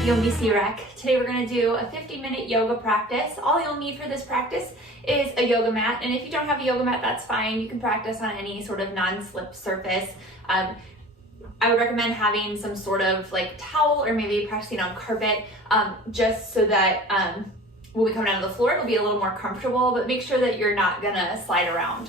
with you, Missy Rec. Today we're going to do a 50-minute yoga practice. All you'll need for this practice is a yoga mat, and if you don't have a yoga mat, that's fine. You can practice on any sort of non-slip surface. I would recommend having some sort of like towel or maybe practicing on carpet, just so that when we come down to the floor, it'll be a little more comfortable, but make sure that you're not gonna slide around.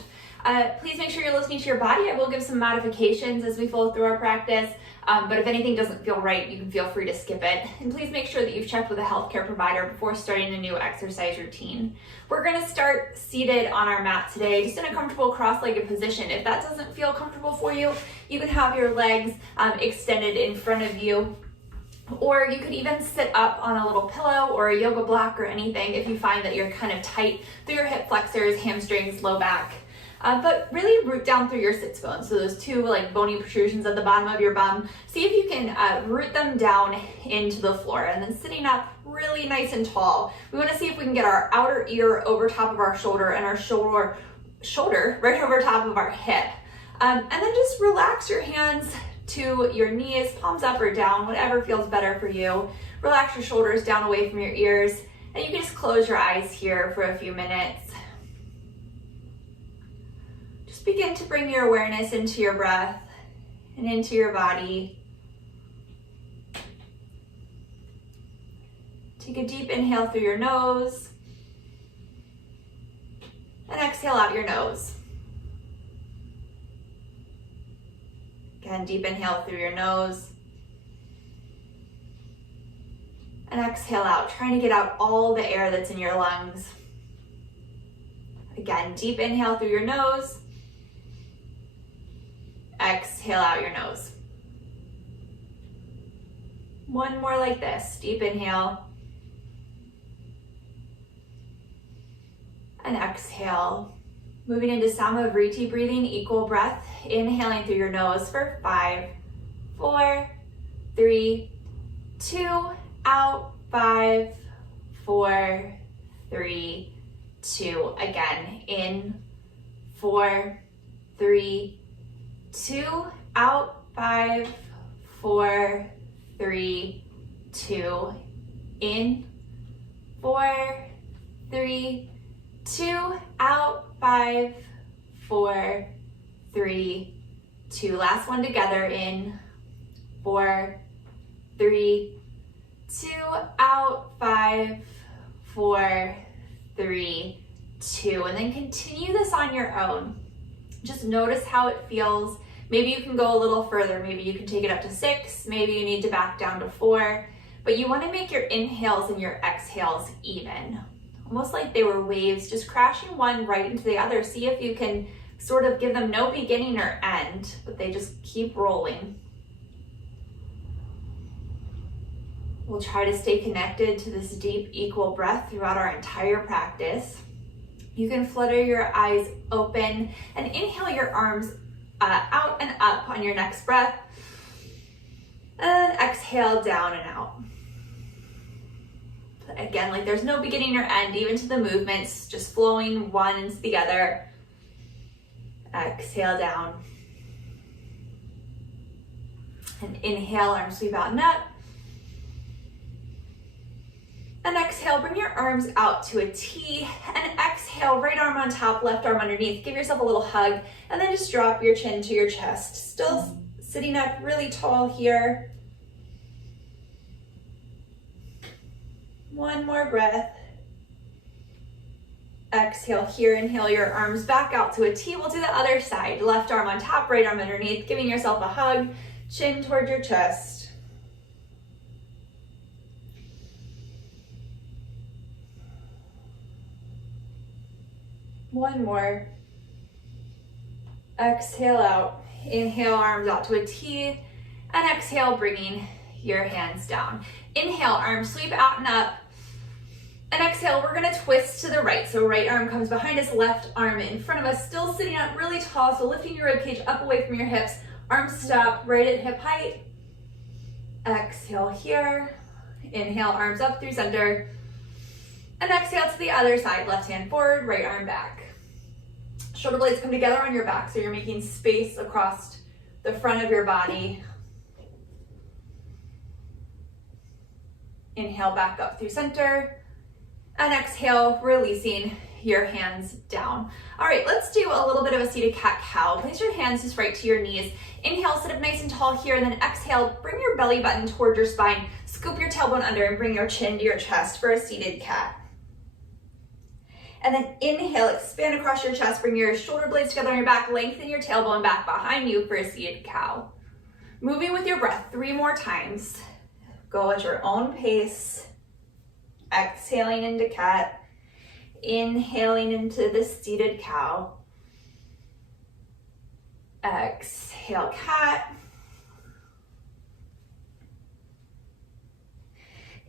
Please make sure you're listening to your body. I will give some modifications as we flow through our practice, but if anything doesn't feel right, you can feel free to skip it. And please make sure that you've checked with a healthcare provider before starting a new exercise routine. We're gonna start seated on our mat today, just in a comfortable cross-legged position. If that doesn't feel comfortable for you, you can have your legs extended in front of you, or you could even sit up on a little pillow or a yoga block or anything if you find that you're kind of tight through your hip flexors, hamstrings, low back. But really root down through your sits bones. So those two like bony protrusions at the bottom of your bum. See if you can root them down into the floor, and then sitting up really nice and tall. We want to see if we can get our outer ear over top of our shoulder and our shoulder right over top of our hip. And then just relax your hands to your knees, palms up or down, whatever feels better for you. Relax your shoulders down away from your ears, and you can just close your eyes here for a few minutes. Just begin to bring your awareness into your breath and into your body. Take a deep inhale through your nose and exhale out your nose. Again, deep inhale through your nose and exhale out, trying to get out all the air that's in your lungs. Again, deep inhale through your nose. Exhale out your nose. One more like this. Deep inhale. And exhale. Moving into Samavriti breathing, equal breath. Inhaling through your nose for 5, 4, 3, 2, out, 5, 4, 3, 2. Again, in, 4, 3, 2, out, 5, 4, 3, 2, in, 4, 3, 2, out, 5, 4, 3, 2. Last one together, in, 4, 3, 2, out, 5, 4, 3, 2. And then continue this on your own. Just notice how it feels. Maybe you can go a little further. Maybe you can take it up to 6. Maybe you need to back down to 4. But you want to make your inhales and your exhales even. Almost like they were waves, just crashing one right into the other. See if you can sort of give them no beginning or end, but they just keep rolling. We'll try to stay connected to this deep, equal breath throughout our entire practice. You can flutter your eyes open and inhale your arms out and up on your next breath. And exhale down and out. Again, like there's no beginning or end, even to the movements, just flowing one into the other. Exhale down. And inhale, arms sweep out and up. And exhale, bring your arms out to a T, and exhale, right arm on top, left arm underneath. Give yourself a little hug, and then just drop your chin to your chest. Still sitting up really tall here. One more breath. Exhale here, inhale your arms back out to a T. We'll do the other side. Left arm on top, right arm underneath, giving yourself a hug, chin toward your chest. One more. Exhale out. Inhale, arms out to a T. And exhale, bringing your hands down. Inhale, arms sweep out and up. And exhale, we're gonna twist to the right. So right arm comes behind us, left arm in front of us, still sitting up really tall. So lifting your ribcage up away from your hips. Arms stop right at hip height. Exhale here. Inhale, arms up through center. And exhale to the other side. Left hand forward, right arm back. Shoulder blades come together on your back, so you're making space across the front of your body. Inhale back up through center. And exhale, releasing your hands down. All right, let's do a little bit of a seated cat-cow. Place your hands just right to your knees. Inhale, sit up nice and tall here, and then exhale, bring your belly button towards your spine. Scoop your tailbone under and bring your chin to your chest for a seated cat. And then inhale, expand across your chest, bring your shoulder blades together on your back, lengthen your tailbone back behind you for a seated cow. Moving with your breath 3 more times. Go at your own pace. Exhaling into cat. Inhaling into the seated cow. Exhale, cat.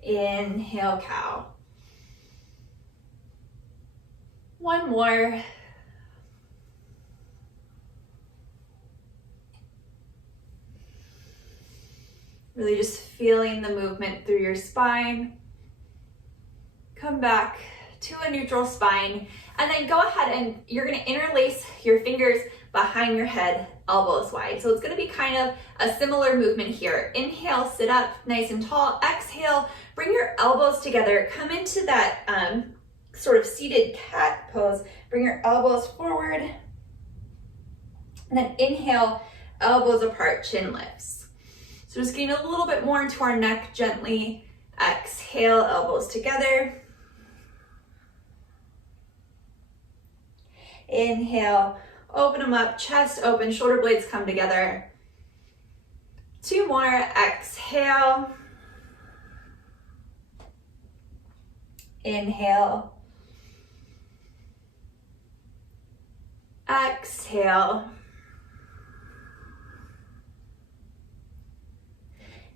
Inhale, cow. One more. Really just feeling the movement through your spine. Come back to a neutral spine, and then go ahead and you're gonna interlace your fingers behind your head, elbows wide. So it's gonna be kind of a similar movement here. Inhale, sit up nice and tall. Exhale, bring your elbows together. Come into that sort of seated cat pose. Bring your elbows forward. And then inhale, elbows apart, chin lifts. So just getting a little bit more into our neck gently. Exhale, elbows together. Inhale, open them up, chest open, shoulder blades come together. 2 more, exhale. Inhale. Exhale.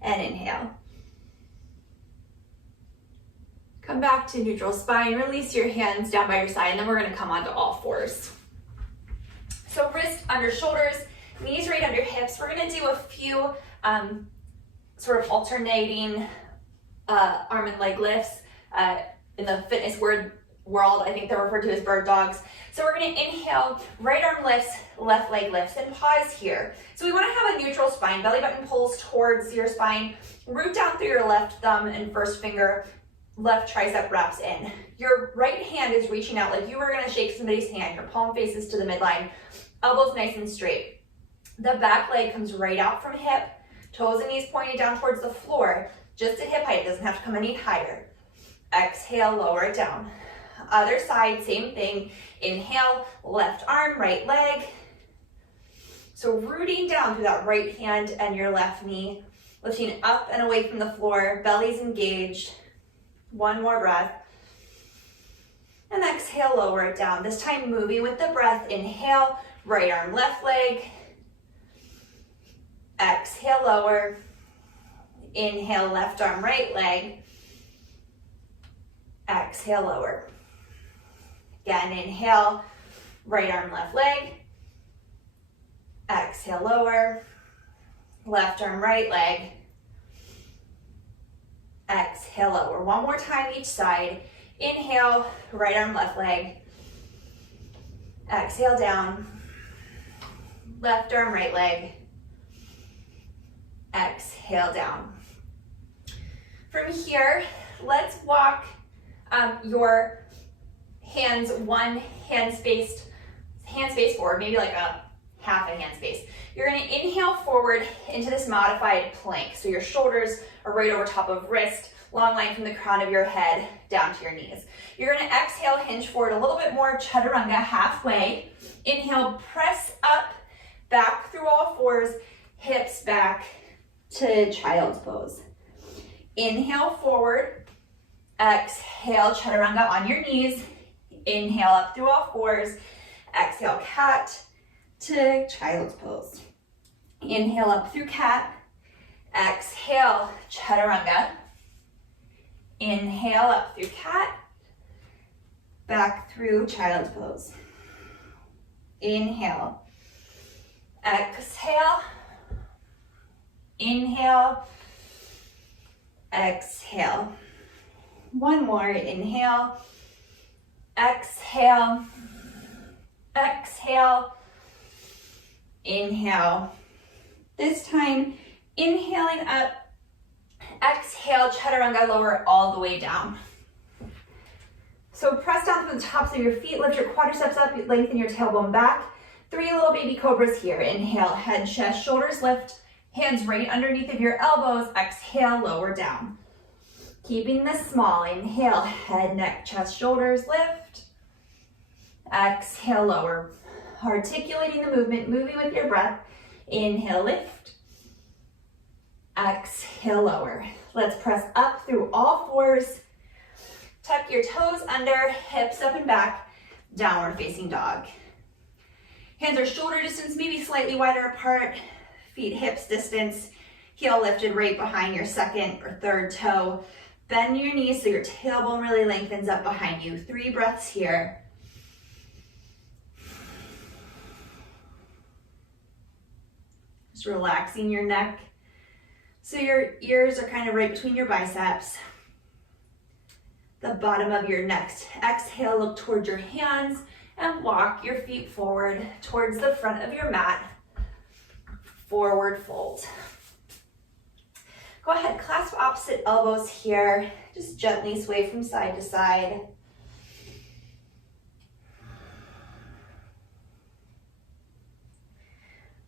And inhale. Come back to neutral spine, release your hands down by your side, and then we're gonna come onto all fours. So wrist under shoulders, knees right under hips. We're gonna do a few sort of alternating arm and leg lifts. In the fitness world, I think they're referred to as bird dogs. So we're gonna inhale, right arm lifts, left leg lifts, and pause here. So we wanna have a neutral spine, belly button pulls towards your spine, root down through your left thumb and first finger, left tricep wraps in. Your right hand is reaching out like you were gonna shake somebody's hand. Your palm faces to the midline, elbows nice and straight. The back leg comes right out from hip, toes and knees pointed down towards the floor, just at hip height, it doesn't have to come any higher. Exhale, lower it down. Other side, same thing. Inhale, left arm, right leg. So rooting down through that right hand and your left knee, lifting up and away from the floor, belly's engaged. 1 more breath. And exhale, lower it down. This time moving with the breath. Inhale, right arm, left leg. Exhale, lower. Inhale, left arm, right leg. Exhale, lower. Again, inhale, right arm, left leg. Exhale, lower. Left arm, right leg. Exhale, lower. 1 more time each side. Inhale, right arm, left leg. Exhale, down. Left arm, right leg. Exhale, down. From here, let's walk your hands one hand space forward, maybe like a half a hand space. You're gonna inhale forward into this modified plank. So your shoulders are right over top of wrist, long line from the crown of your head down to your knees. You're gonna exhale, hinge forward a little bit more, chaturanga halfway. Inhale, press up, back through all fours, hips back to child's pose. Inhale forward, exhale, chaturanga on your knees. Inhale up through all fours, exhale, cat to child's pose. Inhale up through cat, exhale, chaturanga. Inhale up through cat, back through child's pose. Inhale, exhale, inhale, exhale. 1 more, inhale, exhale, exhale, inhale. This time, inhaling up, Exhale, chaturanga, lower all the way down. So press down through the tops of your feet, lift your quadriceps up, lengthen your tailbone back. 3 little baby cobras here. Inhale, head, chest, shoulders lift, hands right underneath of your elbows. Exhale, lower down. Keeping this small. Inhale, head, neck, chest, shoulders lift. Exhale, lower. Articulating the movement, moving with your breath. Inhale, lift. Exhale, lower. Let's press up through all fours. Tuck your toes under, hips up and back, downward facing dog. Hands are shoulder distance, maybe slightly wider apart, feet hips distance, heel lifted right behind your second or third toe. Bend your knees so your tailbone really lengthens up behind you. 3 breaths here. Just relaxing your neck so your ears are kind of right between your biceps. The bottom of your next exhale, look towards your hands and walk your feet forward towards the front of your mat. Forward fold. Go ahead, clasp opposite elbows here. Just gently sway from side to side.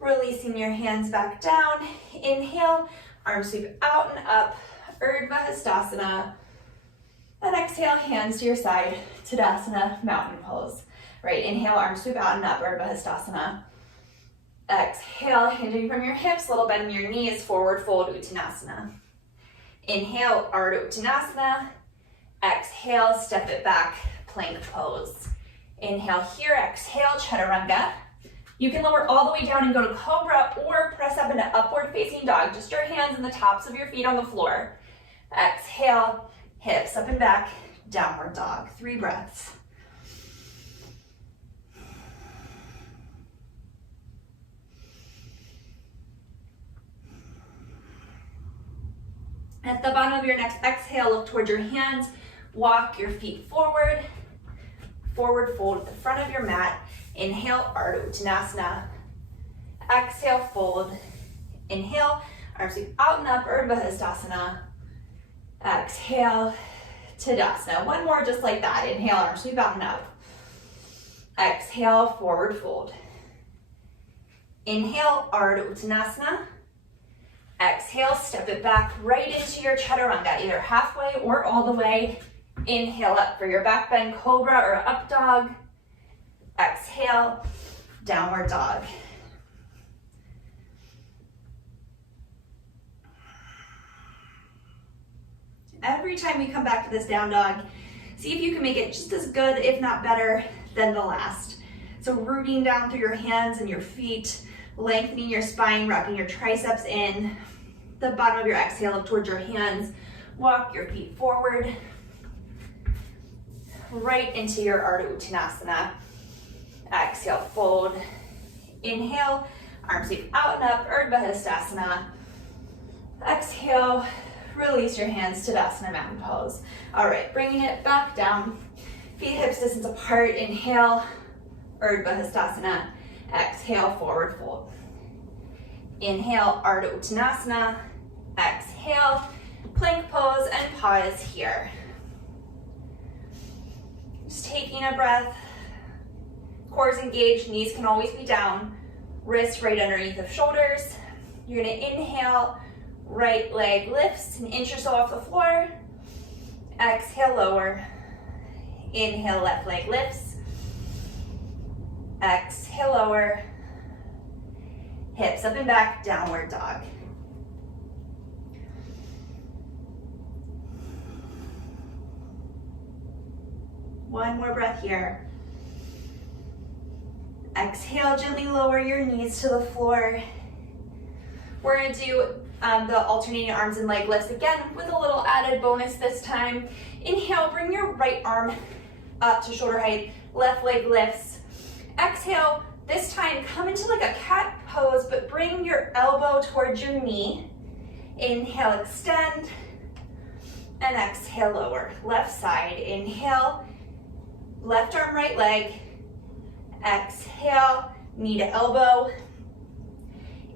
Releasing your hands back down. Inhale, arms sweep out and up, Urdhva Hastasana. And exhale, hands to your side, Tadasana, mountain pose. Right, inhale, arms sweep out and up, Urdhva Hastasana. Exhale, hinging from your hips, little bend in your knees, forward fold, Uttanasana. Inhale, Ardha Uttanasana. Exhale, step it back, plank pose. Inhale here, exhale, chaturanga. You can lower all the way down and go to cobra or press up into upward facing dog. Just your hands and the tops of your feet on the floor. Exhale, hips up and back, downward dog. 3 breaths. At the bottom of your next exhale, look towards your hands. Walk your feet forward. Forward fold at the front of your mat. Inhale, Ardha Uttanasana. Exhale, fold. Inhale, arms sweep out and up, Urdhva Hastasana. Exhale, Tadasana. 1 more just like that. Inhale, arms sweep out and up. Exhale, forward fold. Inhale, Ardha Uttanasana. Exhale, step it back right into your chaturanga, either halfway or all the way. Inhale up for your back bend, cobra or up dog. Exhale, downward dog. Every time we come back to this down dog, see if you can make it just as good, if not better, than the last. So rooting down through your hands and your feet, lengthening your spine, wrapping your triceps in. The bottom of your exhale, look towards your hands. Walk your feet forward, right into your Ardha Uttanasana. Exhale, fold. Inhale, arms sweep out and up, Urdhva Hastasana. Exhale, release your hands to Tadasana, mountain pose. All right, bringing it back down. Feet hips distance apart. Inhale, Urdhva Hastasana. Exhale, forward fold. Inhale, Ardha Uttanasana. Exhale, plank pose and pause here. Just taking a breath. Cores engaged, knees can always be down. Wrists right underneath of shoulders. You're gonna inhale, right leg lifts, an inch or so off the floor. Exhale, lower. Inhale, left leg lifts. Exhale, lower. Hips up and back, downward dog. One more breath here. Exhale, gently lower your knees to the floor. We're gonna do the alternating arms and leg lifts again with a little added bonus this time. Inhale, bring your right arm up to shoulder height, left leg lifts. Exhale, this time come into like a cat pose, but bring your elbow towards your knee. Inhale, extend, and exhale, lower. Left side, inhale, left arm, right leg. Exhale, knee to elbow.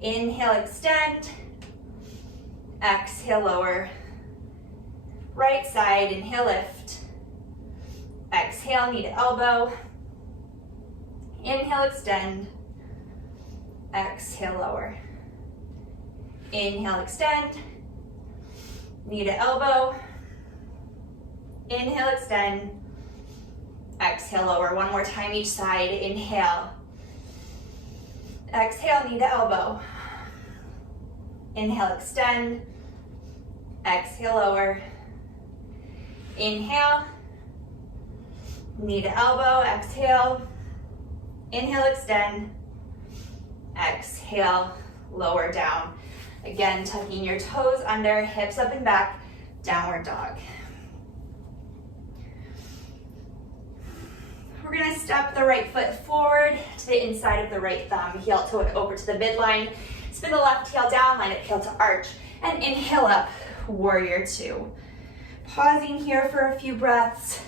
Inhale, extend. Exhale, lower. Right side, inhale, lift. Exhale, knee to elbow. Inhale, extend. Exhale, lower. Inhale, extend. Knee to elbow. Inhale, extend. Exhale, lower. One more time each side. Inhale. Exhale, knee to elbow. Inhale, extend. Exhale, lower. Inhale. Knee to elbow. Exhale. Inhale, extend. Exhale, lower down. Again, tucking your toes under, hips up and back, downward dog. We're gonna step the right foot forward to the inside of the right thumb, heel toe it over to the midline. Spin the left heel down, line it heel to arch, and inhale up, warrior two. Pausing here for a few breaths.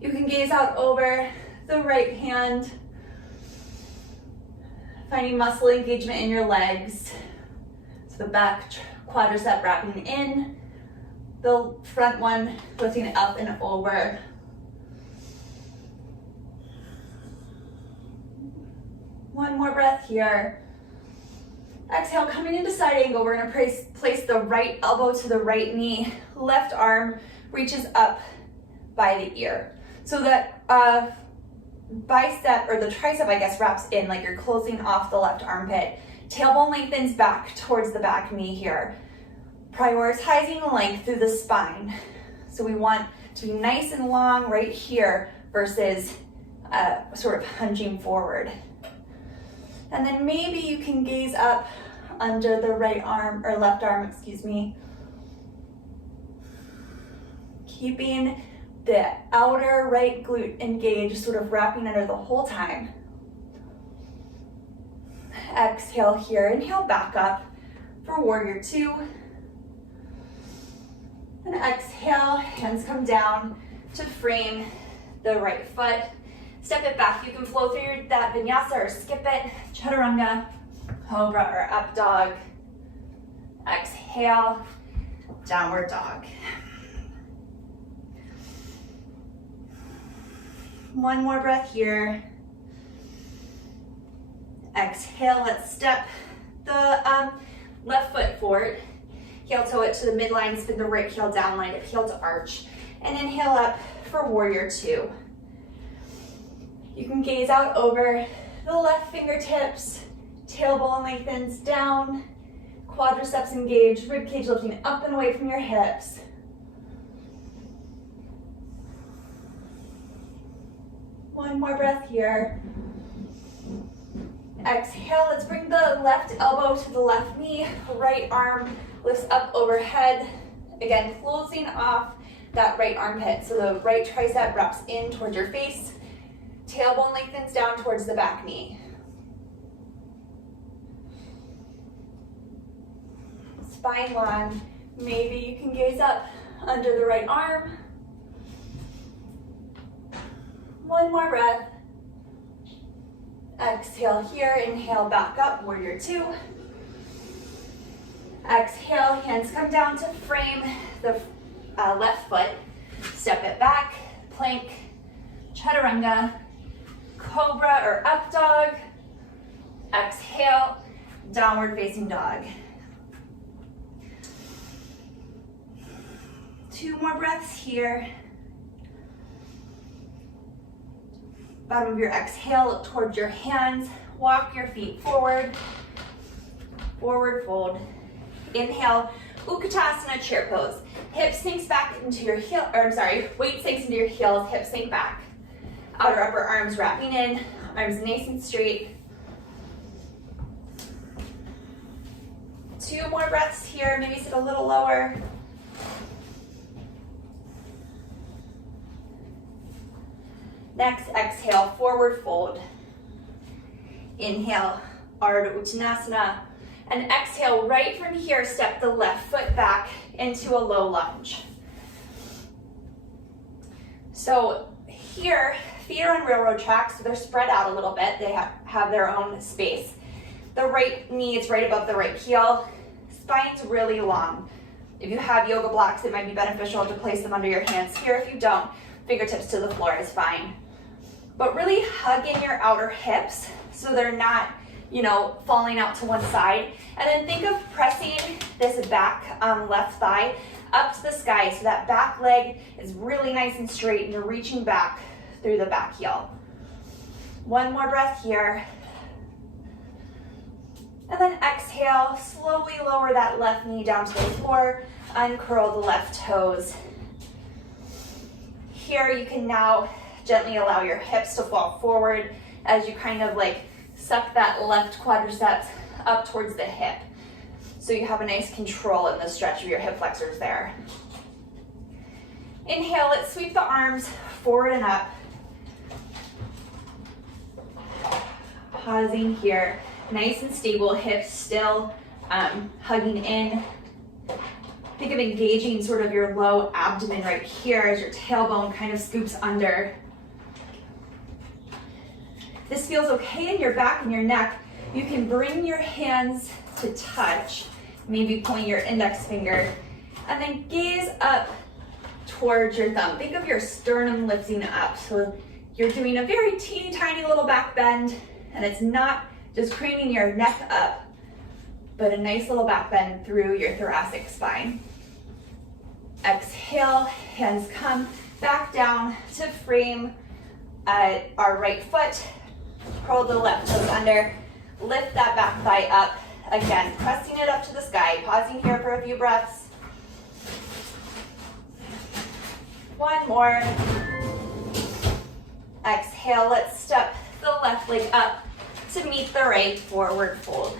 You can gaze out over the right hand, finding muscle engagement in your legs. So the back quadricep wrapping in, the front one lifting up and over. One more breath here. Exhale, coming into side angle, we're gonna place the right elbow to the right knee, left arm reaches up by the ear. So that bicep, or the tricep, I guess, wraps in like you're closing off the left armpit. Tailbone lengthens back towards the back knee here. Prioritizing length through the spine. So we want to be nice and long right here versus sort of hunching forward. And then maybe you can gaze up under the right arm, or left arm, excuse me. Keeping the outer right glute engaged, sort of wrapping under the whole time. Exhale here, inhale back up for warrior two. And exhale, hands come down to frame the right foot. Step it back. You can flow through that vinyasa or skip it. Chaturanga, cobra or up dog. Exhale, downward dog. One more breath here. Exhale, let's step the left foot forward. Heel toe it to the midline, spin the right heel down, line it heel to arch. And inhale up for warrior two. You can gaze out over the left fingertips, tailbone lengthens down, quadriceps engaged, ribcage lifting up and away from your hips. One more breath here. Exhale, let's bring the left elbow to the left knee, right arm lifts up overhead. Again, closing off that right armpit. So the right tricep wraps in towards your face. Tailbone lengthens down towards the back knee. Spine long. Maybe you can gaze up under the right arm. One more breath. Exhale here, inhale back up, warrior two. Exhale, hands come down to frame the left foot. Step it back, plank, chaturanga, cobra or up dog. Exhale, downward facing dog. Two more breaths here. Bottom of your exhale, look towards your hands. Walk your feet forward. Forward fold. Inhale, Utkatasana chair pose. Hips sinks back into your heel, weight sinks into your heels, hips sink back. Outer upper arms wrapping in, arms nice and straight. Two more breaths here, maybe sit a little lower. Next, exhale, forward fold. Inhale, Ardha Uttanasana. And exhale, right from here, step the left foot back into a low lunge. So here, feet are on railroad tracks, so they're spread out a little bit. They have their own space. The right knee is right above the right heel. Spine's really long. If you have yoga blocks, it might be beneficial to place them under your hands here. If you don't, fingertips to the floor is fine. But really hug in your outer hips so they're not, you know, falling out to one side. And then think of pressing this back left thigh up to the sky so that back leg is really nice and straight and you're reaching back through the back heel. One more breath here. And then exhale, slowly lower that left knee down to the floor, uncurl the left toes. Here you can now gently allow your hips to fall forward as you kind of like suck that left quadriceps up towards the hip. So you have a nice control in the stretch of your hip flexors there. Inhale, let's sweep the arms forward and up. Pausing here, nice and stable, hips still hugging in. Think of engaging sort of your low abdomen right here as your tailbone kind of scoops under. This feels okay in your back and your neck. You can bring your hands to touch, maybe point your index finger, and then gaze up towards your thumb. Think of your sternum lifting up. So you're doing a very teeny tiny little back bend, and it's not just craning your neck up, but a nice little back bend through your thoracic spine. Exhale, hands come back down to frame our right foot. Curl the left toes under. Lift that back thigh up. Again, pressing it up to the sky. Pausing here for a few breaths. One more. Exhale, let's step the left leg up to meet the right forward fold.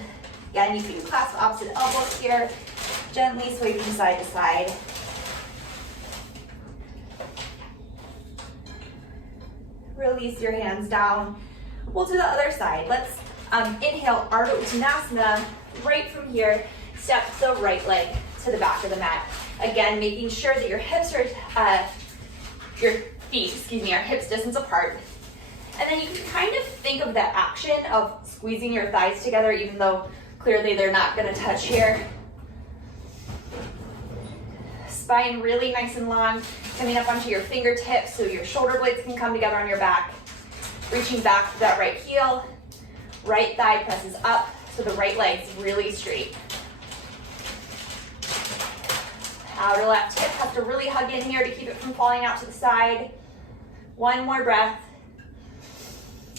Again, you can clasp opposite elbows here, gently swaying side to side. Release your hands down. We'll do the other side. Let's inhale, Ardha Uttanasana. Right from here, step the right leg to the back of the mat. Again, making sure that your hips are, your feet, are hips distance apart. And then you can kind of think of the action of squeezing your thighs together, even though clearly they're not gonna touch here. Spine really nice and long, coming up onto your fingertips so your shoulder blades can come together on your back. Reaching back to that right heel, right thigh presses up so the right leg's really straight. Outer left hip has to really hug in here to keep it from falling out to the side. One more breath.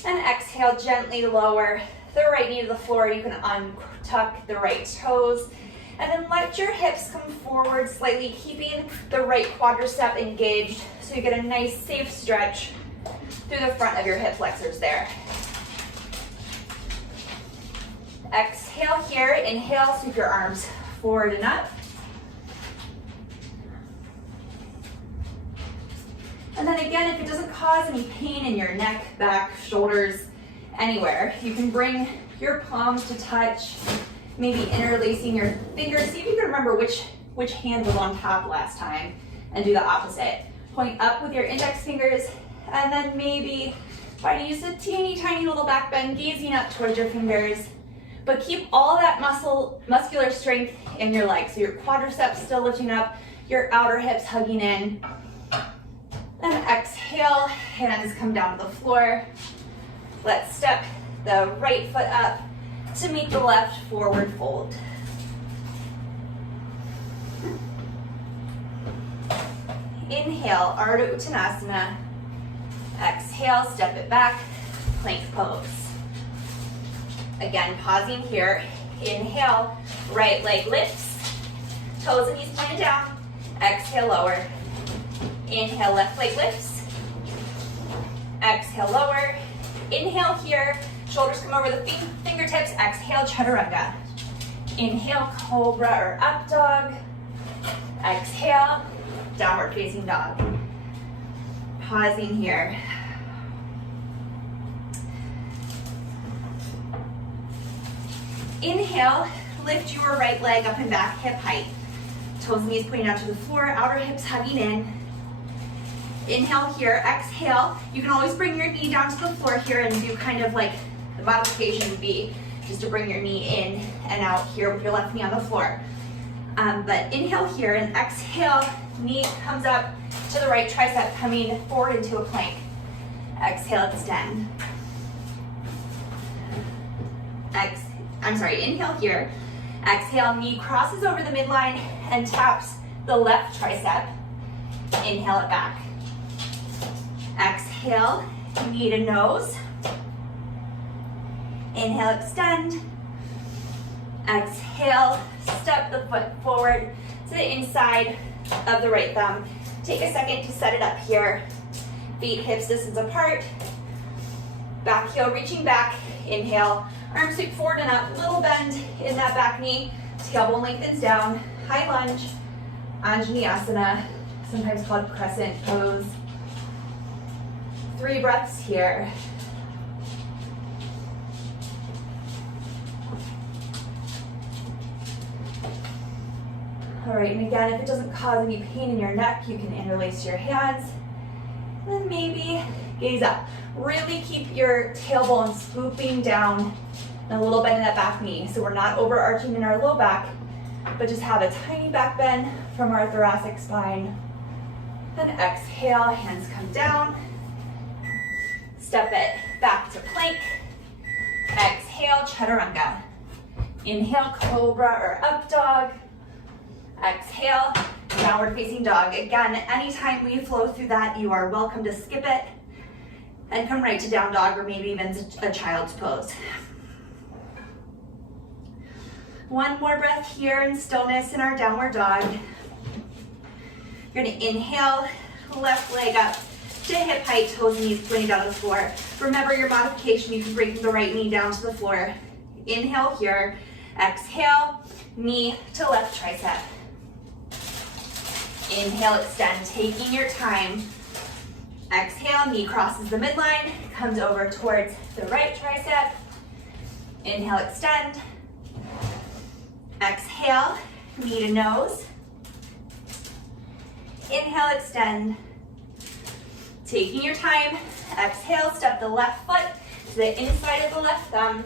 And exhale, gently lower the right knee to the floor. You can untuck the right toes. And then let your hips come forward slightly, keeping the right quadricep engaged so you get a nice safe stretch through the front of your hip flexors there. Exhale here, inhale, sweep your arms forward and up. And then again, if it doesn't cause any pain in your neck, back, shoulders, anywhere, you can bring your palms to touch, maybe interlacing your fingers. See if you can remember which hand was on top last time, and do the opposite. Point up with your index fingers, and then maybe try to use a teeny tiny little back bend, gazing up towards your fingers. But keep all that muscular strength in your legs. So your quadriceps still lifting up, your outer hips hugging in. And exhale, hands come down to the floor. Let's step the right foot up to meet the left forward fold. Inhale, Ardha Uttanasana. Exhale, step it back, plank pose. Again, pausing here. Inhale, right leg lifts, toes and knees pointed down. Exhale, lower. Inhale, left leg lifts. Exhale, lower. Inhale here, shoulders come over the fingertips. Exhale, chaturanga. Inhale, cobra or up dog. Exhale, downward facing dog. Pausing here. Inhale, lift your right leg up and back, hip height. Toes and knees pointing out to the floor, outer hips hugging in. Inhale here, exhale. You can always bring your knee down to the floor here and do kind of like the modification would be just to bring your knee in and out here with your left knee on the floor. But inhale here and exhale, knee comes up to the right tricep, coming forward into a plank. Exhale, extend. Inhale here. Exhale, knee crosses over the midline and taps the left tricep. Inhale it back. Exhale, knee to nose. Inhale, extend. Exhale, step the foot forward to the inside of the right thumb. Take a second to set it up here. Feet hips distance apart. Back heel reaching back. Inhale, arms sweep forward and up. Little bend in that back knee. Tailbone lengthens down. High lunge. Anjaneyasana, sometimes called Crescent Pose. 3 breaths here. All right, and again, if it doesn't cause any pain in your neck, you can interlace your hands. Then maybe gaze up. Really keep your tailbone swooping down and a little bend in that back knee. So we're not overarching in our low back, but just have a tiny back bend from our thoracic spine. Then exhale, hands come down. Step it back to plank. Exhale, chaturanga. Inhale, cobra or up dog. Exhale, downward facing dog. Again, anytime we flow through that, you are welcome to skip it and come right to down dog or maybe even a child's pose. One more breath here in stillness in our downward dog. You're gonna inhale, left leg up to hip height, toes and knees pointing down to the floor. Remember your modification, you can bring the right knee down to the floor. Inhale here, exhale, knee to left tricep. Inhale, extend, taking your time. Exhale, knee crosses the midline, comes over towards the right tricep. Inhale, extend. Exhale, knee to nose. Inhale, extend. Taking your time. Exhale, step the left foot to the inside of the left thumb.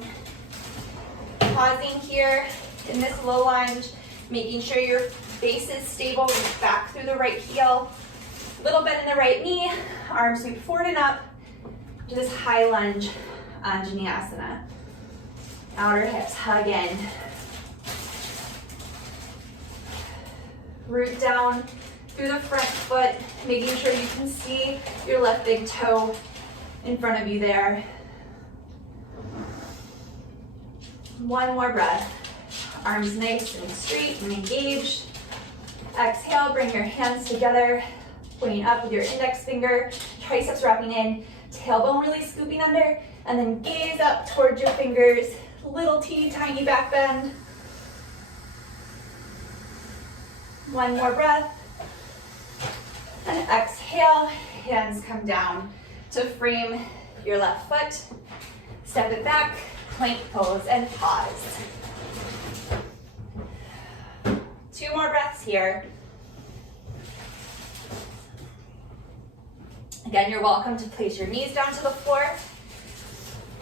Pausing here in this low lunge, making sure your base is stable, reach back through the right heel. Little bend in the right knee, arms sweep forward and up to this high lunge, Anjaneyasana. Outer hips hug in. Root down through the front foot, making sure you can see your left big toe in front of you there. One more breath. Arms nice and straight and engaged. Exhale, bring your hands together, pointing up with your index finger, triceps wrapping in, tailbone really scooping under, and then gaze up towards your fingers, little teeny tiny back bend. One more breath. And exhale, hands come down to frame your left foot. Step it back, plank pose, and pause. 2 more breaths here. Again, you're welcome to place your knees down to the floor,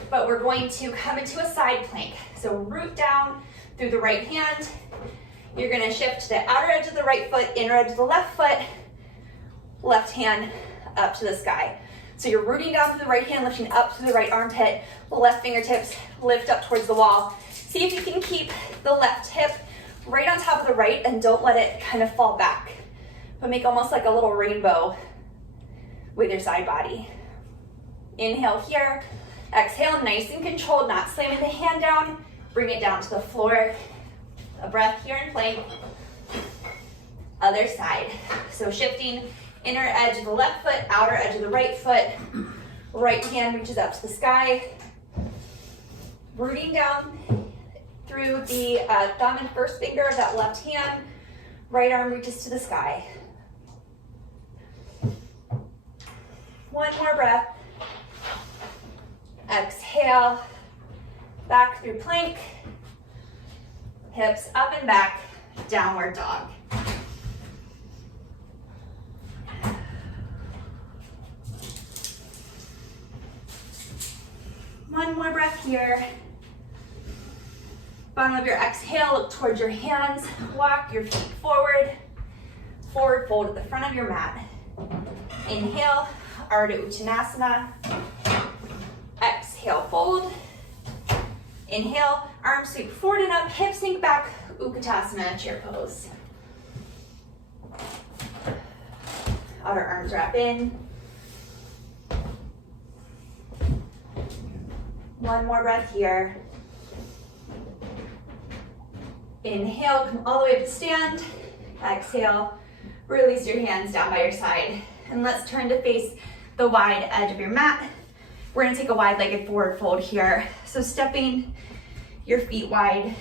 but we're going to come into a side plank. So root down through the right hand. You're gonna shift to the outer edge of the right foot, inner edge of the left foot, left hand up to the sky. So you're rooting down through the right hand, lifting up through the right armpit, the left fingertips lift up towards the wall. See if you can keep the left hip right on top of the right and don't let it kind of fall back. But make almost like a little rainbow with your side body. Inhale here, exhale, nice and controlled, not slamming the hand down. Bring it down to the floor. A breath here in plank. Other side. So shifting inner edge of the left foot, outer edge of the right foot. Right hand reaches up to the sky. Rooting down through the thumb and first finger of that left hand. Right arm reaches to the sky. One more breath. Exhale, back through plank. Hips up and back, downward dog. One more breath here. Bottom of your exhale, look towards your hands, walk your feet forward, forward fold at the front of your mat. Inhale, Ardha Uttanasana. Exhale, fold. Inhale, arms sweep forward and up, hips sink back, Utkatasana, chair pose. Outer arms wrap in. One more breath here. Inhale, come all the way up to stand. Exhale, release your hands down by your side. And let's turn to face the wide edge of your mat. We're gonna take a wide-legged forward fold here. So stepping your feet wide,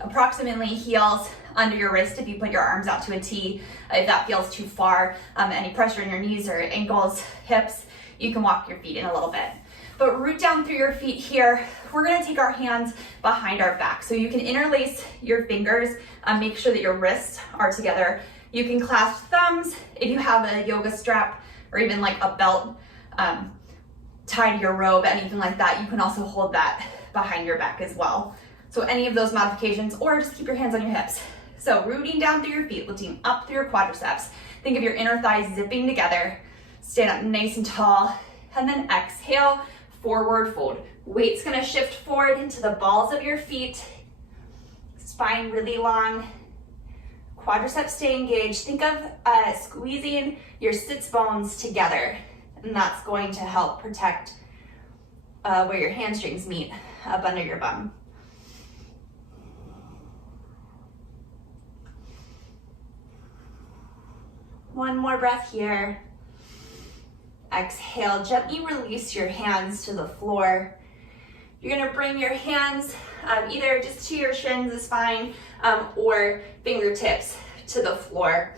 approximately heels under your wrist if you put your arms out to a T. If that feels too far, any pressure in your knees or ankles, hips, you can walk your feet in a little bit. But root down through your feet here. We're gonna take our hands behind our back. So you can interlace your fingers, make sure that your wrists are together. You can clasp thumbs. If you have a yoga strap or even like a belt tied to your robe, anything like that, you can also hold that behind your back as well. So any of those modifications, or just keep your hands on your hips. So rooting down through your feet, lifting up through your quadriceps. Think of your inner thighs zipping together. Stand up nice and tall, and then exhale, forward fold. Weight's gonna shift forward into the balls of your feet. Spine really long. Quadriceps stay engaged. Think of squeezing your sits bones together, and that's going to help protect where your hamstrings meet up under your bum. One more breath here. Exhale, gently release your hands to the floor. You're gonna bring your hands either just to your shins is fine, or fingertips to the floor.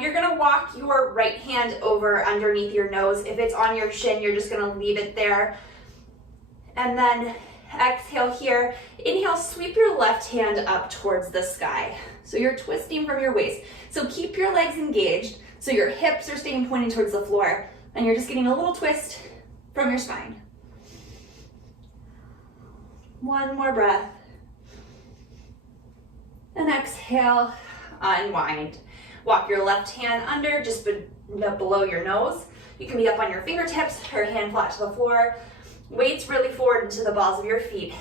You're gonna walk your right hand over underneath your nose. If it's on your shin, you're just gonna leave it there. And then exhale here. Inhale, sweep your left hand up towards the sky. So you're twisting from your waist. So keep your legs engaged so your hips are staying pointing towards the floor, and you're just getting a little twist from your spine. One more breath. And exhale, unwind. Walk your left hand under, just below your nose. You can be up on your fingertips or hand flat to the floor. Weights really forward into the balls of your feet.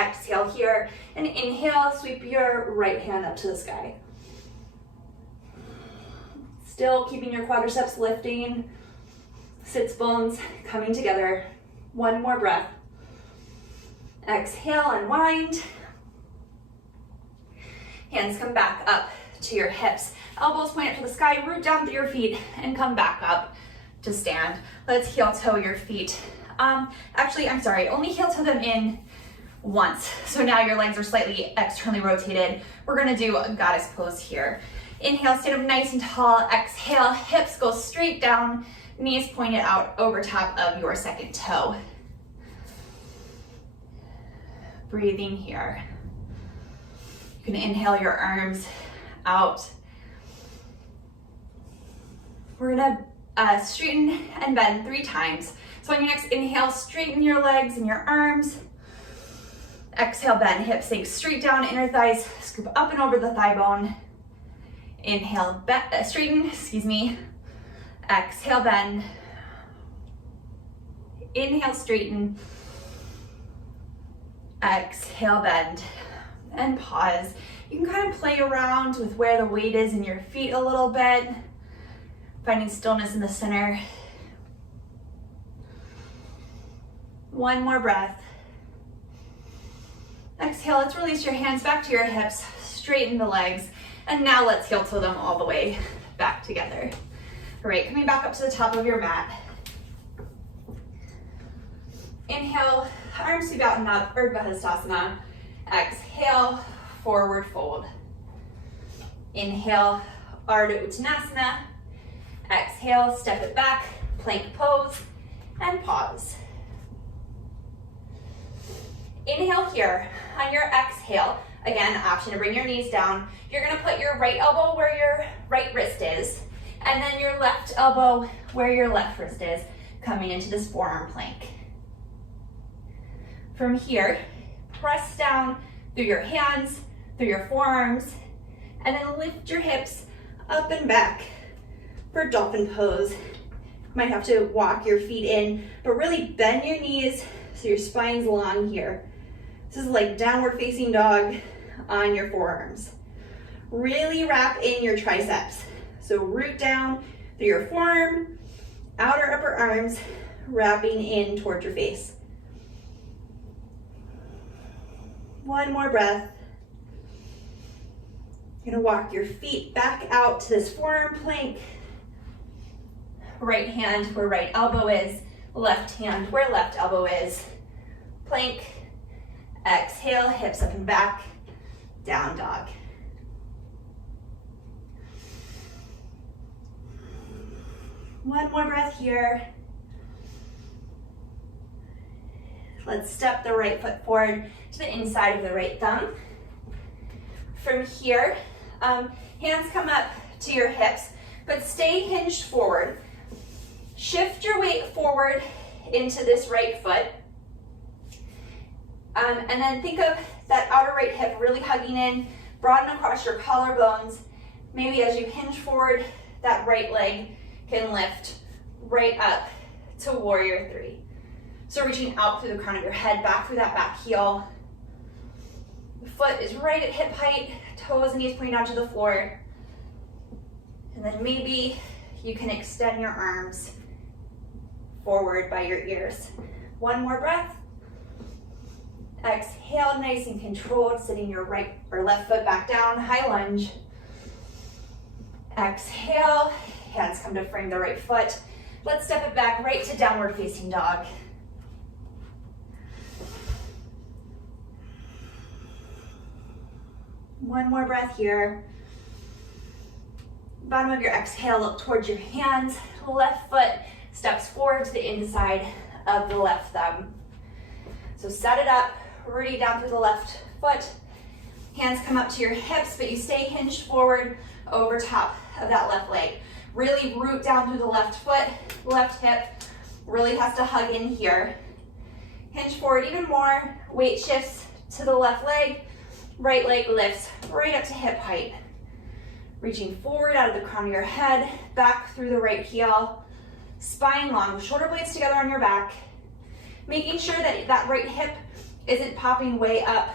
Exhale here, and inhale, sweep your right hand up to the sky. Still keeping your quadriceps lifting, sits bones coming together. One more breath. Exhale, unwind. Hands come back up to your hips. Elbows point up to the sky, root down through your feet, and come back up to stand. Let's heel toe your feet. Actually, I'm sorry, only heel toe them in once. So now your legs are slightly externally rotated. We're gonna do a goddess pose here. Inhale, stand up nice and tall. Exhale, hips go straight down, knees pointed out over top of your second toe. Breathing here. You can inhale your arms out. We're gonna straighten and bend 3 times. So on your next inhale, straighten your legs and your arms. Exhale, bend, hips sink straight down, inner thighs scoop up and over the thigh bone. Inhale, straighten, Exhale, bend. Inhale, straighten. Exhale, bend. And pause. You can kind of play around with where the weight is in your feet a little bit, finding stillness in the center. One more breath. Exhale, let's release your hands back to your hips, straighten the legs, and now let's heel toe them all the way back together. All right, coming back up to the top of your mat. Inhale, arms sweep out and up, Urdhva Hastasana. Exhale, forward fold. Inhale, Ardha Uttanasana. Exhale, step it back, plank pose, and pause. Inhale here. On your exhale, again, option to bring your knees down. You're gonna put your right elbow where your right wrist is, and then your left elbow where your left wrist is, coming into this forearm plank. From here, press down through your hands, through your forearms, and then lift your hips up and back for Dolphin Pose. Might have to walk your feet in, but really bend your knees so your spine's long here. This is like downward facing dog on your forearms. Really wrap in your triceps. So root down through your forearm, outer upper arms, wrapping in towards your face. One more breath. You're gonna walk your feet back out to this forearm plank. Right hand where right elbow is, left hand where left elbow is. Plank, exhale, hips up and back, down dog. One more breath here. Let's step the right foot forward to the inside of the right thumb. From here, hands come up to your hips, but stay hinged forward. Shift your weight forward into this right foot. And then think of that outer right hip really hugging in, broaden across your collarbones. Maybe as you hinge forward, that right leg can lift right up to Warrior Three. So reaching out through the crown of your head, back through that back heel. The foot is right at hip height, toes and knees pointing out to the floor. And then maybe you can extend your arms forward by your ears. One more breath. Exhale, nice and controlled, sitting your right or left foot back down, high lunge. Exhale, hands come to frame the right foot. Let's step it back right to downward facing dog. One more breath here. Bottom of your exhale, look towards your hands. Left foot steps forward to the inside of the left thumb. So set it up, rooting down through the left foot. Hands come up to your hips, but you stay hinged forward over top of that left leg. Really root down through the left foot, left hip. Really has to hug in here. Hinge forward even more. Weight shifts to the left leg. Right leg lifts right up to hip height. Reaching forward out of the crown of your head, back through the right heel. Spine long, shoulder blades together on your back. Making sure that that right hip isn't popping way up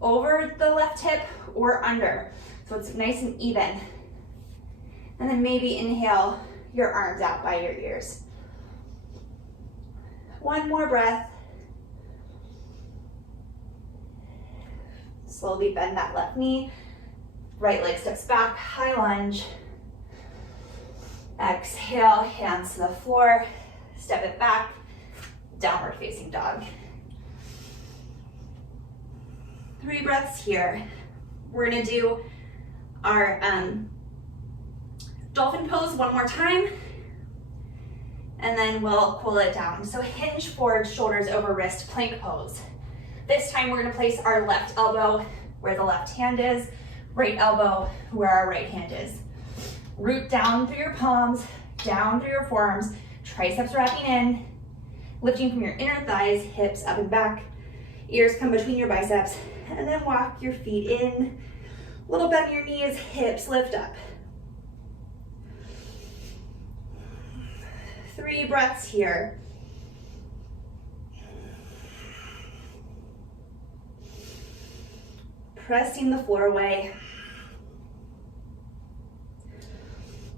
over the left hip or under. So it's nice and even. And then maybe inhale your arms out by your ears. One more breath. Slowly bend that left knee. Right leg steps back, high lunge. Exhale, hands to the floor. Step it back, downward facing dog. 3 breaths here. We're gonna do our Dolphin Pose one more time, and then we'll cool it down. So hinge forward, shoulders over wrist, plank pose. This time we're gonna place our left elbow where the left hand is, right elbow where our right hand is. Root down through your palms, down through your forearms, triceps wrapping in, lifting from your inner thighs, hips up and back, ears come between your biceps, and then walk your feet in, little bend in your knees, hips lift up. 3 breaths here. Pressing the floor away.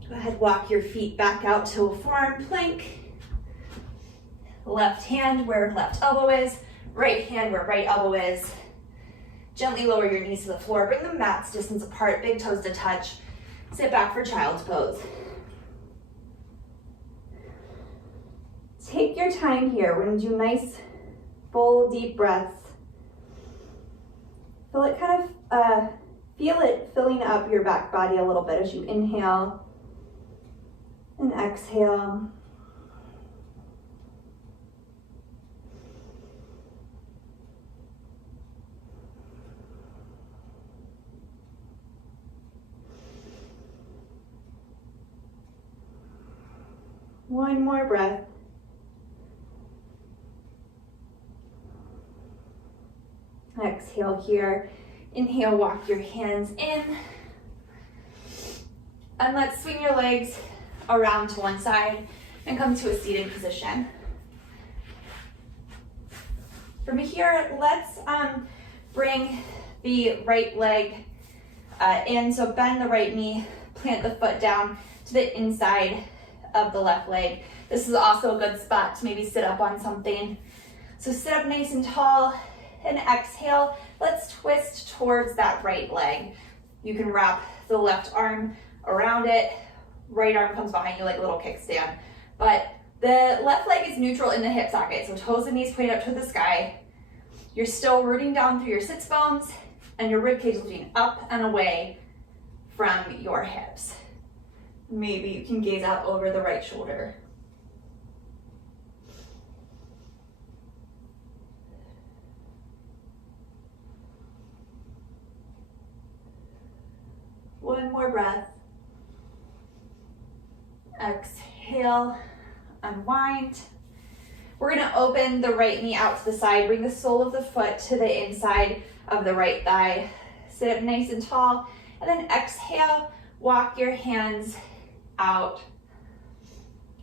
Go ahead, walk your feet back out to a forearm plank. Left hand where left elbow is, right hand where right elbow is. Gently lower your knees to the floor, bring the mats distance apart, big toes to touch. Sit back for child's pose. Take your time here. We're gonna do nice, full, deep breaths. Feel it filling up your back body a little bit as you inhale and exhale. One more breath. Exhale. exhale here. Inhale, walk your hands in. And let's swing your legs around to one side and come to a seated position. From here, let's bring the right leg in. So bend the right knee, plant the foot down to the inside of the left leg. This is also a good spot to maybe sit up on something. So sit up nice and tall and exhale. Let's twist towards that right leg. You can wrap the left arm around it. Right arm comes behind you like a little kickstand. But the left leg is neutral in the hip socket, so toes and knees point up to the sky. You're still rooting down through your sits bones, and your rib cage lifting up and away from your hips. Maybe you can gaze out over the right shoulder. One more breath. Exhale, unwind. We're gonna open the right knee out to the side, bring the sole of the foot to the inside of the right thigh. Sit up nice and tall, and then exhale, walk your hands out.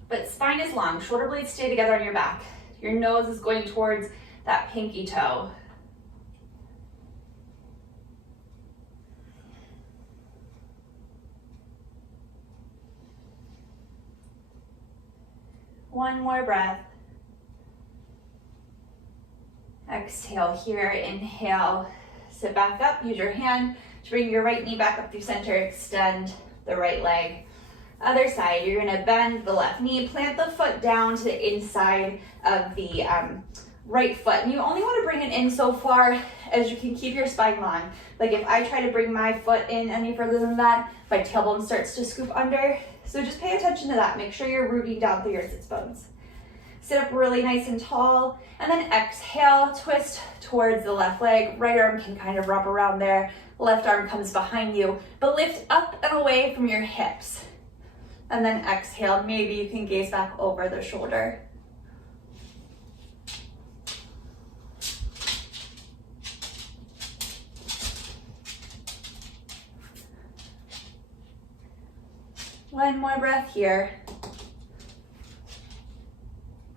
But spine is long, shoulder blades stay together on your back. Your nose is going towards that pinky toe. One more breath. Exhale here, inhale, sit back up, use your hand to bring your right knee back up through center, extend the right leg. Other side, you're gonna bend the left knee, plant the foot down to the inside of the right foot. And you only wanna bring it in so far as you can keep your spine long. Like if I try to bring my foot in any further than that, my tailbone starts to scoop under. So just pay attention to that. Make sure you're rooting down through your sits bones. Sit up really nice and tall, and then exhale, twist towards the left leg. Right arm can kind of wrap around there. Left arm comes behind you, but lift up and away from your hips. And then exhale, maybe you can gaze back over the shoulder. One more breath here.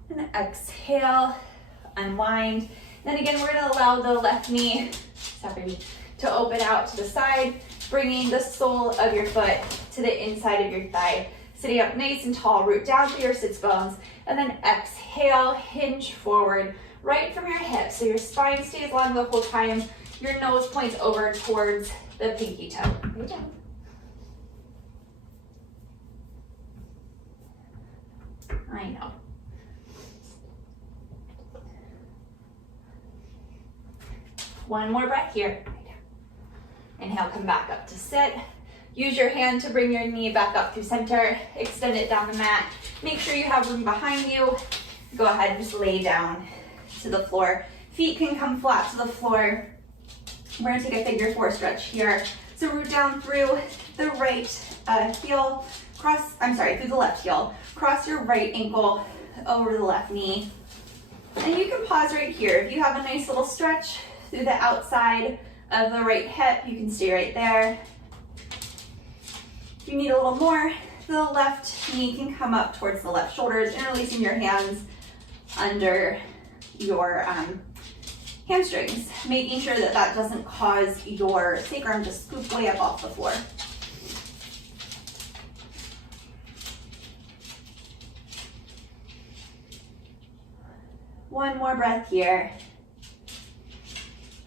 And exhale, unwind. Then again, we're gonna allow the left knee, to open out to the side, bringing the sole of your foot to the inside of your thigh. Sitting up nice and tall, root down through your sits bones, and then exhale, hinge forward, right from your hips. So your spine stays long the whole time. Your nose points over towards the pinky toe. Right down. I know. One more breath here. Inhale, come back up to sit. Use your hand to bring your knee back up through center. Extend it down the mat. Make sure you have room behind you. Go ahead and just lay down to the floor. Feet can come flat to the floor. We're gonna take a figure four stretch here. So root down through the right heel, through the left heel. Cross your right ankle over the left knee. And you can pause right here. If you have a nice little stretch through the outside of the right hip, you can stay right there. If you need a little more, the left knee can come up towards the left shoulders, interlacing your hands under your hamstrings, making sure that that doesn't cause your sacrum to scoop way up off the floor. One more breath here.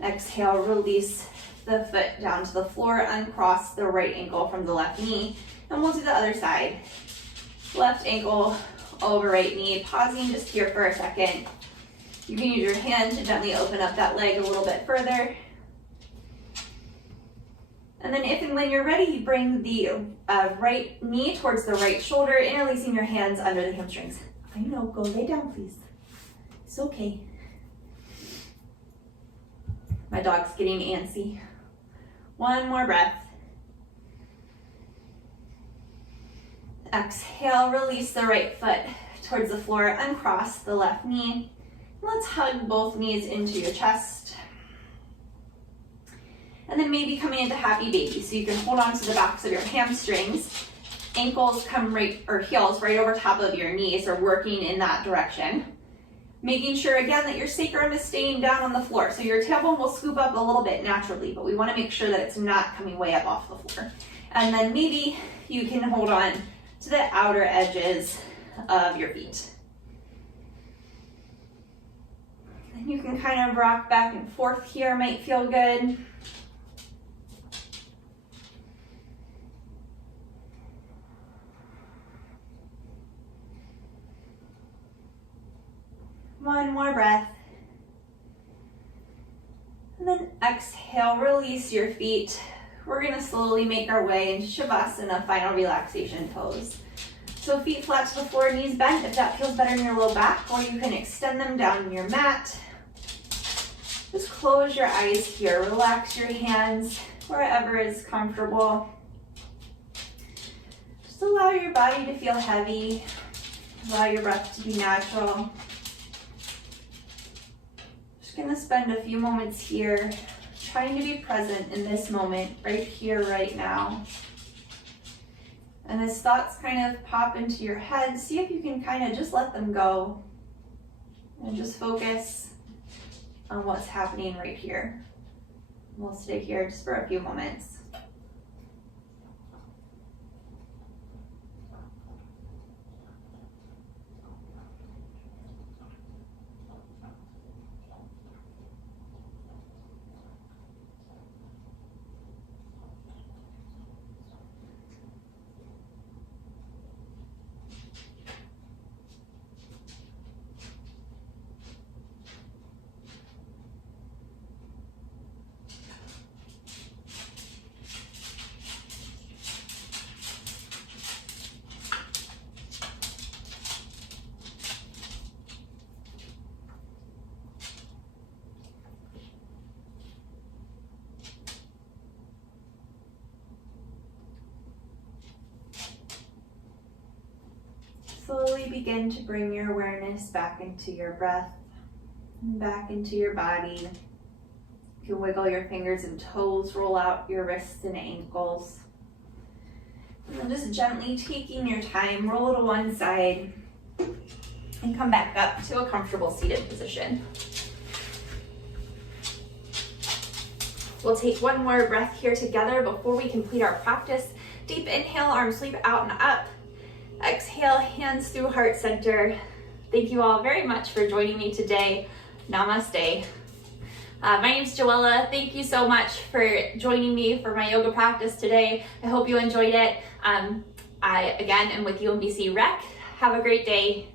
Exhale, release the foot down to the floor, uncross the right ankle from the left knee, and we'll do the other side. Left ankle over right knee, pausing just here for a second. You can use your hand to gently open up that leg a little bit further. And then if and when you're ready, you bring the right knee towards the right shoulder, interlacing your hands under the hamstrings. I know, go lay down, please. It's okay. My dog's getting antsy. One more breath. Exhale, release the right foot towards the floor, uncross the left knee. Let's hug both knees into your chest. And then maybe coming into happy baby. So you can hold on to the backs of your hamstrings. Ankles come right, or heels right over top of your knees, or working in that direction. Making sure again that your sacrum is staying down on the floor. So your tailbone will scoop up a little bit naturally, but we want to make sure that it's not coming way up off the floor. And then maybe you can hold on to the outer edges of your feet. And you can kind of rock back and forth here, might feel good. One more breath. And then exhale, release your feet. We're gonna slowly make our way into Shavasana, final relaxation pose. So feet flat to the floor, knees bent if that feels better in your low back, or you can extend them down in your mat. Just close your eyes here, relax your hands wherever is comfortable. Just allow your body to feel heavy, allow your breath to be natural. Just gonna spend a few moments here trying to be present in this moment, right here, right now. And as thoughts kind of pop into your head, see if you can kind of just let them go and just focus on what's happening right here. We'll stay here just for a few moments. Slowly begin to bring your awareness back into your breath, back into your body. You can wiggle your fingers and toes, roll out your wrists and ankles. And then just gently taking your time, roll to one side and come back up to a comfortable seated position. We'll take one more breath here together before we complete our practice. Deep inhale, arms sweep out and up. Exhale, hands through heart center. Thank you all very much for joining me today. Namaste. My name is Joella. Thank you so much for joining me for my yoga practice today. I hope you enjoyed it. I, again, am with UMBC Rec. Have a great day.